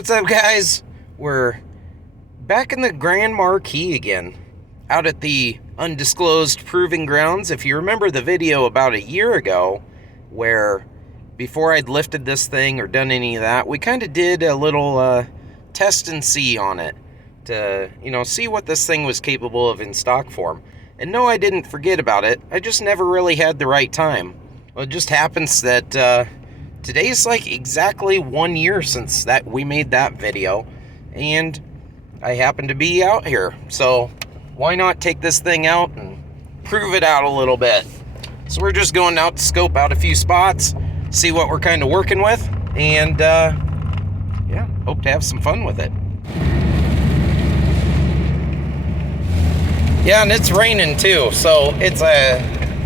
What's up, guys? We're back in the Grand Marquis again, out at the undisclosed proving grounds. If you remember the video about a year ago, where before I'd lifted this thing or done any of that, we kind of did a little test and see on it to, see what this thing was capable of in stock form. And no, I didn't forget about it. I just never really had the right time. Well, it just happens that today's like exactly 1 year since that we made that video, and I happen to be out here, so why not take this thing out and prove it out a little bit. So we're just going out to scope out a few spots, see what we're kind of working with, and yeah, hope to have some fun with it. Yeah, and it's raining too, so it's a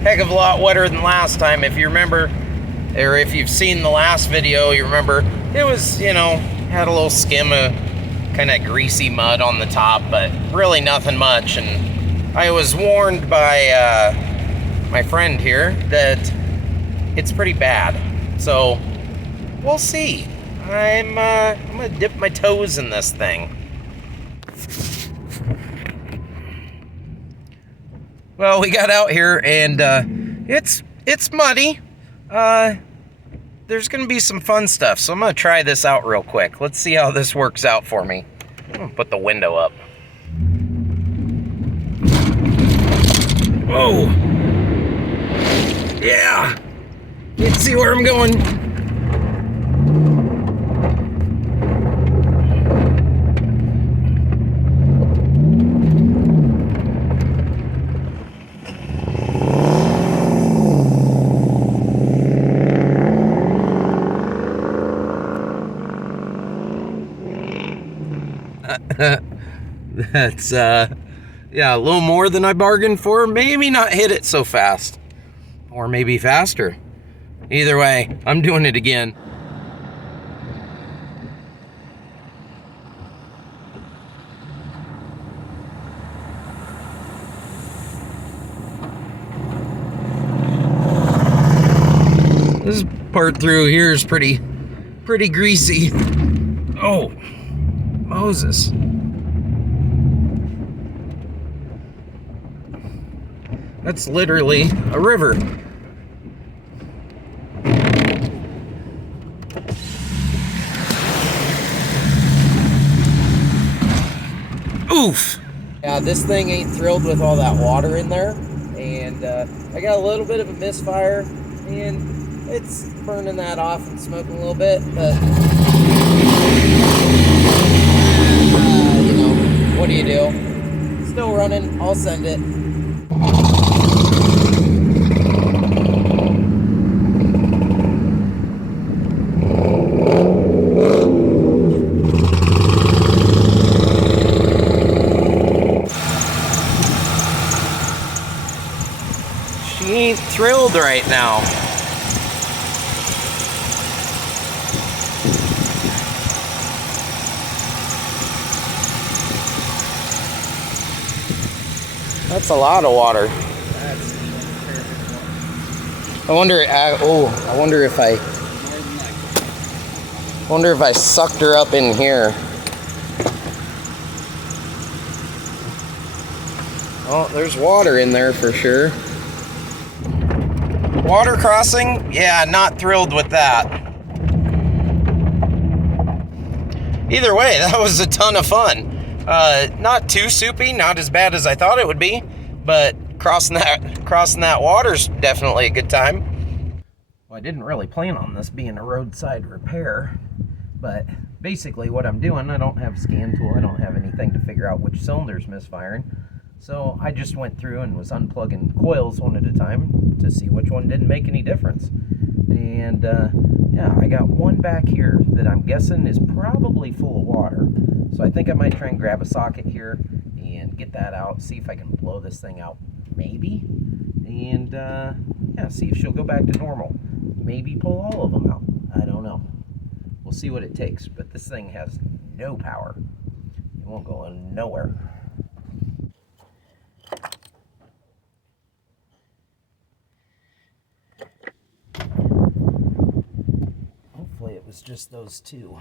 heck of a lot wetter than last time. If you remember, or if you've seen the last video, you remember it was, had a little skim of kind of greasy mud on the top, but really nothing much. And I was warned by my friend here that it's pretty bad. So we'll see. I'm gonna dip my toes in this thing. Well, we got out here and it's muddy. There's gonna be some fun stuff, so I'm gonna try this out real quick. Let's see how this works out for me. I'm gonna put the window up. Whoa! Yeah! You can see where I'm going. That's yeah, a little more than I bargained for. Maybe not hit it so fast, or maybe faster. Either way, I'm doing it again. This part through here is pretty greasy. Oh, Moses. That's literally a river. Oof. Yeah, this thing ain't thrilled with all that water in there. And I got a little bit of a misfire, and it's burning that off and smoking a little bit, but what do you do? Still running, I'll send it. She ain't thrilled right now. That's a lot of water. I wonder if I sucked her up in here. Oh, there's water in there for sure. Water crossing? Yeah, not thrilled with that. Either way, that was a ton of fun. Not too soupy, not as bad as I thought it would be, but crossing that water's definitely a good time. Well, I didn't really plan on this being a roadside repair, but basically what I'm doing, I don't have a scan tool, I don't have anything to figure out which cylinder's misfiring. So I just went through and was unplugging coils one at a time to see which one didn't make any difference. And yeah, I got one back here that I'm guessing is probably full of water. So I think I might try and grab a socket here and get that out, see if I can blow this thing out, maybe. And yeah, see if she'll go back to normal. Maybe pull all of them out. I don't know. We'll see what it takes, but this thing has no power. It won't go nowhere. was just those two.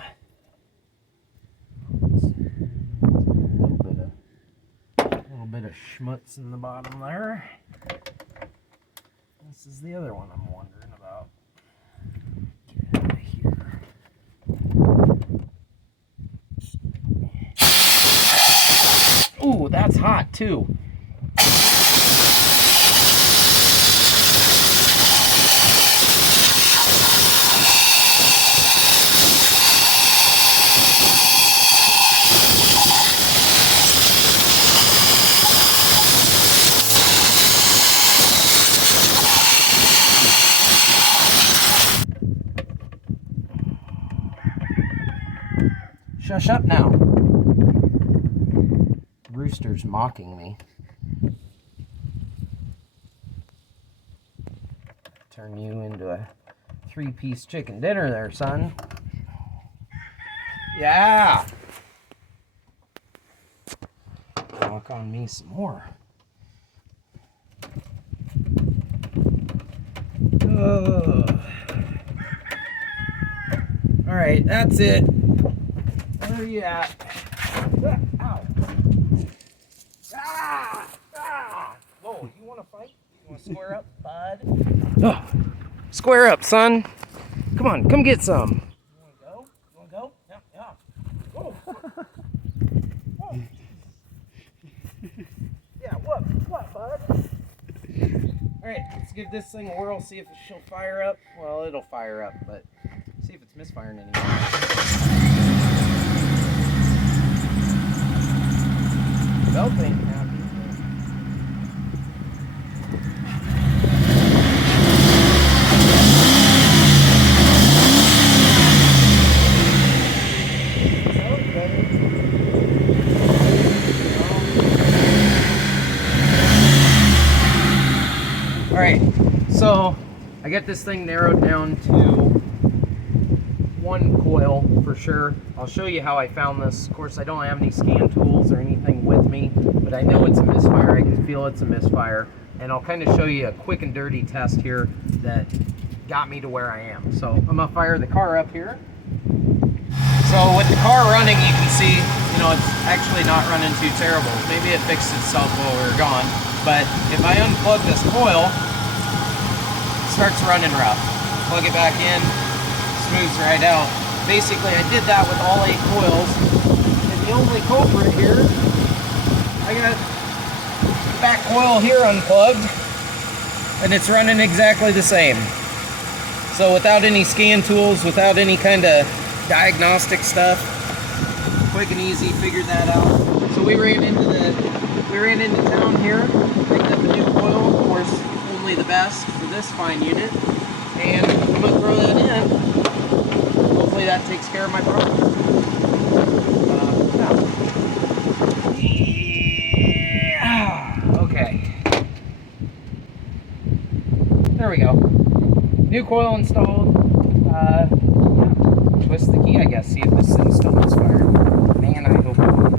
schmutz in the bottom there. This is the other one I'm wondering about. Get out of here. Ooh, that's hot too. Shush up now. Rooster's mocking me. Turn you into a 3-piece chicken dinner there, son. Yeah. Mock on me some more. All right, that's it. Where are you at? Ow. Whoa, you want to fight? You want to square up, bud? Oh, square up, son. Come on, come get some. You want to go? You want to go? Yeah. Whoa. Whoa. Yeah, what, bud? All right, let's give this thing a whirl, see if she'll fire up. Well, it'll fire up, but see if it's misfiring anymore. Belt ain't happy. All right, so I got this thing narrowed down to 1 coil for sure. I'll show you how I found this. Of course, I don't have any scan tools or anything with me, but I know it's a misfire. I can feel it's a misfire, and I'll kind of show you a quick and dirty test here that got me to where I am. So I'm gonna fire the car up here. So with the car running, you can see, you know, it's actually not running too terrible. Maybe it fixed itself while we were gone, but if I unplug this coil, it starts running rough. Plug it back in, smooths right out. Basically, I did that with all 8 coils, and the only culprit here, I got the back coil here unplugged, and it's running exactly the same. So without any scan tools, without any kind of diagnostic stuff, quick and easy, figured that out. So we ran into town here, picked up a new coil, of course, only the best for this fine unit, and I'm gonna throw that in. Hopefully that takes care of my problem. Okay. There we go. New coil installed. Twist the key, I guess, see if this thing's still misfiring. Man, I hope not.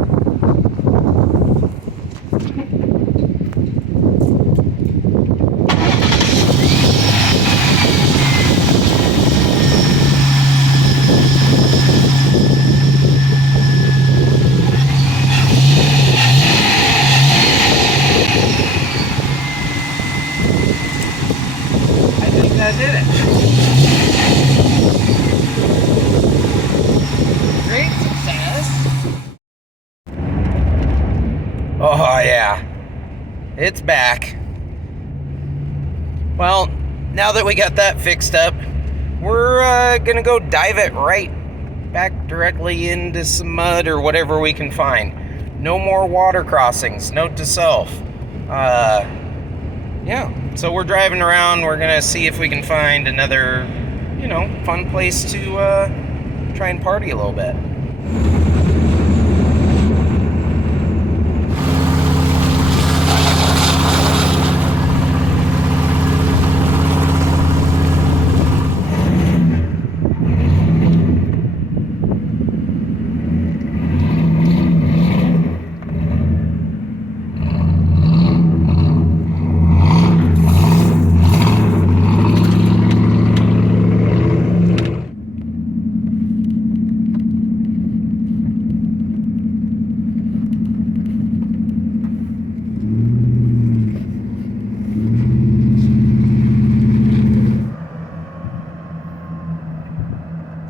I think that did it. Great success. Oh yeah, it's back. Well, now that we got that fixed up, we're gonna go dive it right back directly into some mud or whatever we can find. No more water crossings, note to self. Yeah, so we're driving around. We're gonna see if we can find another, you know, fun place to try and party a little bit.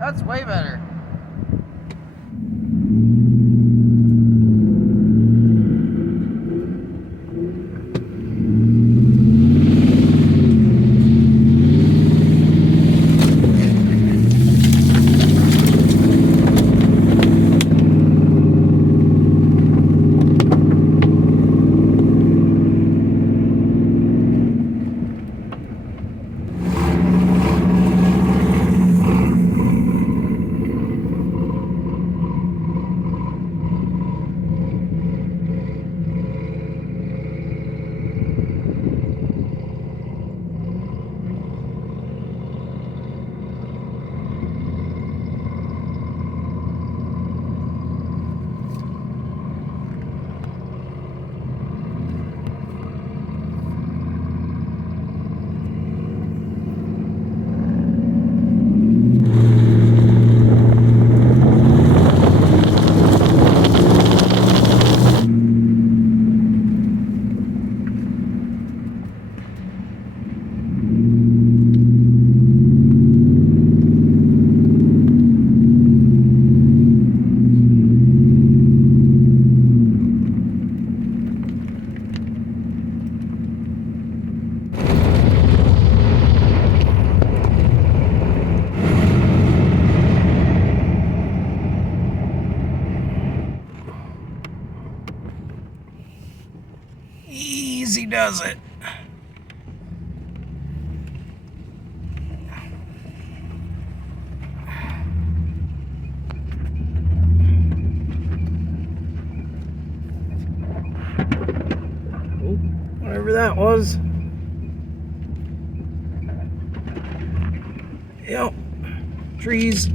That's way better. Easy does it. Whatever that was. Yep. Trees.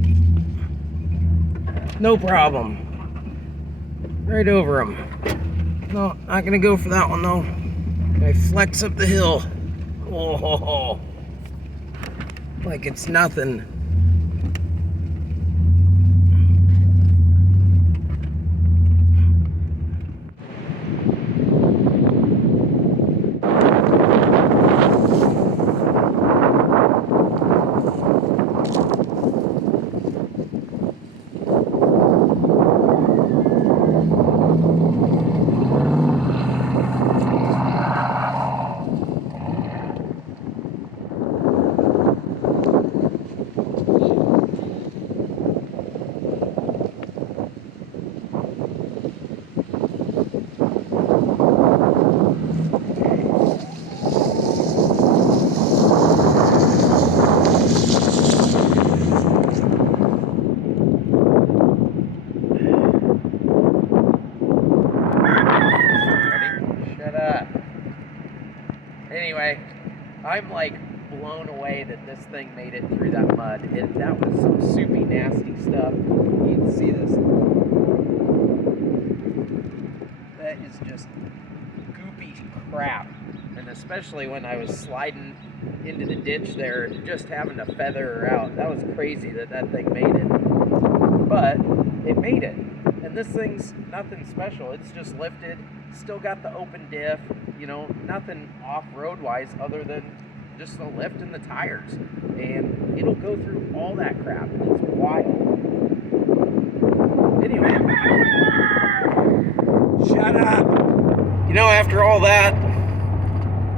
No problem. Right over them. No, not gonna go for that one though. I flex up the hill. Oh, like it's nothing. Anyway, I'm like blown away that this thing made it through that mud. That was some soupy, nasty stuff. You can see this. That is just goopy crap. And especially when I was sliding into the ditch there, just having to feather her out. That was crazy that thing made it. But it made it. And this thing's nothing special. It's just lifted. Still got the open diff. You know, nothing off-road wise other than just the lift and the tires. And it'll go through all that crap. It's wild. Anyway. Shut up. You know, after all that,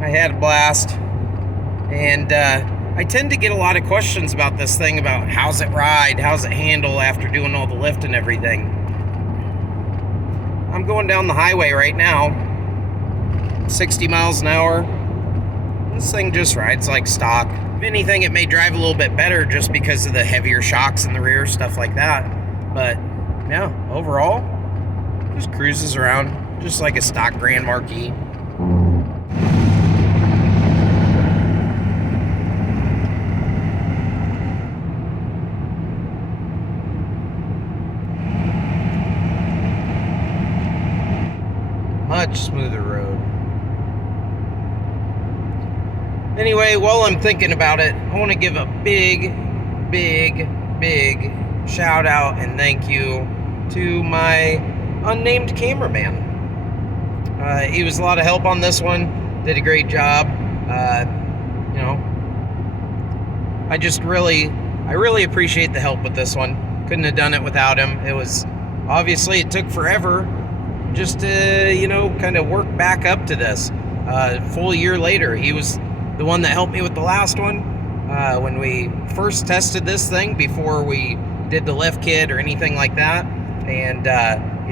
I had a blast. And I tend to get a lot of questions about this thing, about how's it ride, how's it handle after doing all the lift and everything. I'm going down the highway right now. 60 miles an hour. This thing just rides like stock. If anything, it may drive a little bit better just because of the heavier shocks in the rear, stuff like that. But yeah, overall, just cruises around just like a stock Grand Marquis. Much smoother road. Anyway, while I'm thinking about it, I want to give a big shout out and thank you to my unnamed cameraman. He was a lot of help on this one, did a great job. You know, I just really I really appreciate the help with this one. Couldn't have done it without him. It took forever just to, kind of work back up to this. Full year later, he was the one that helped me with the last one. When we first tested this thing before we did the lift kit or anything like that. And,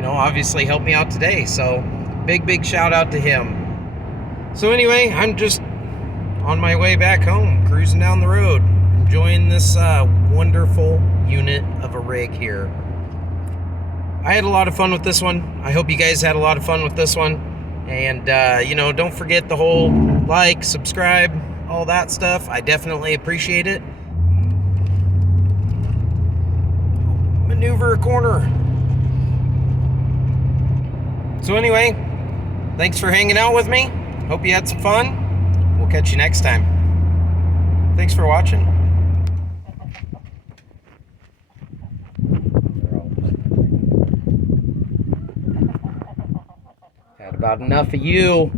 obviously helped me out today. So big shout out to him. So anyway, I'm just on my way back home, cruising down the road, enjoying this wonderful unit of a rig here. I had a lot of fun with this one. I hope you guys had a lot of fun with this one. And, don't forget the whole like, subscribe, all that stuff. I definitely appreciate it. Maneuver a corner. So anyway, thanks for hanging out with me. Hope you had some fun. We'll catch you next time. Thanks for watching. Had about enough of you.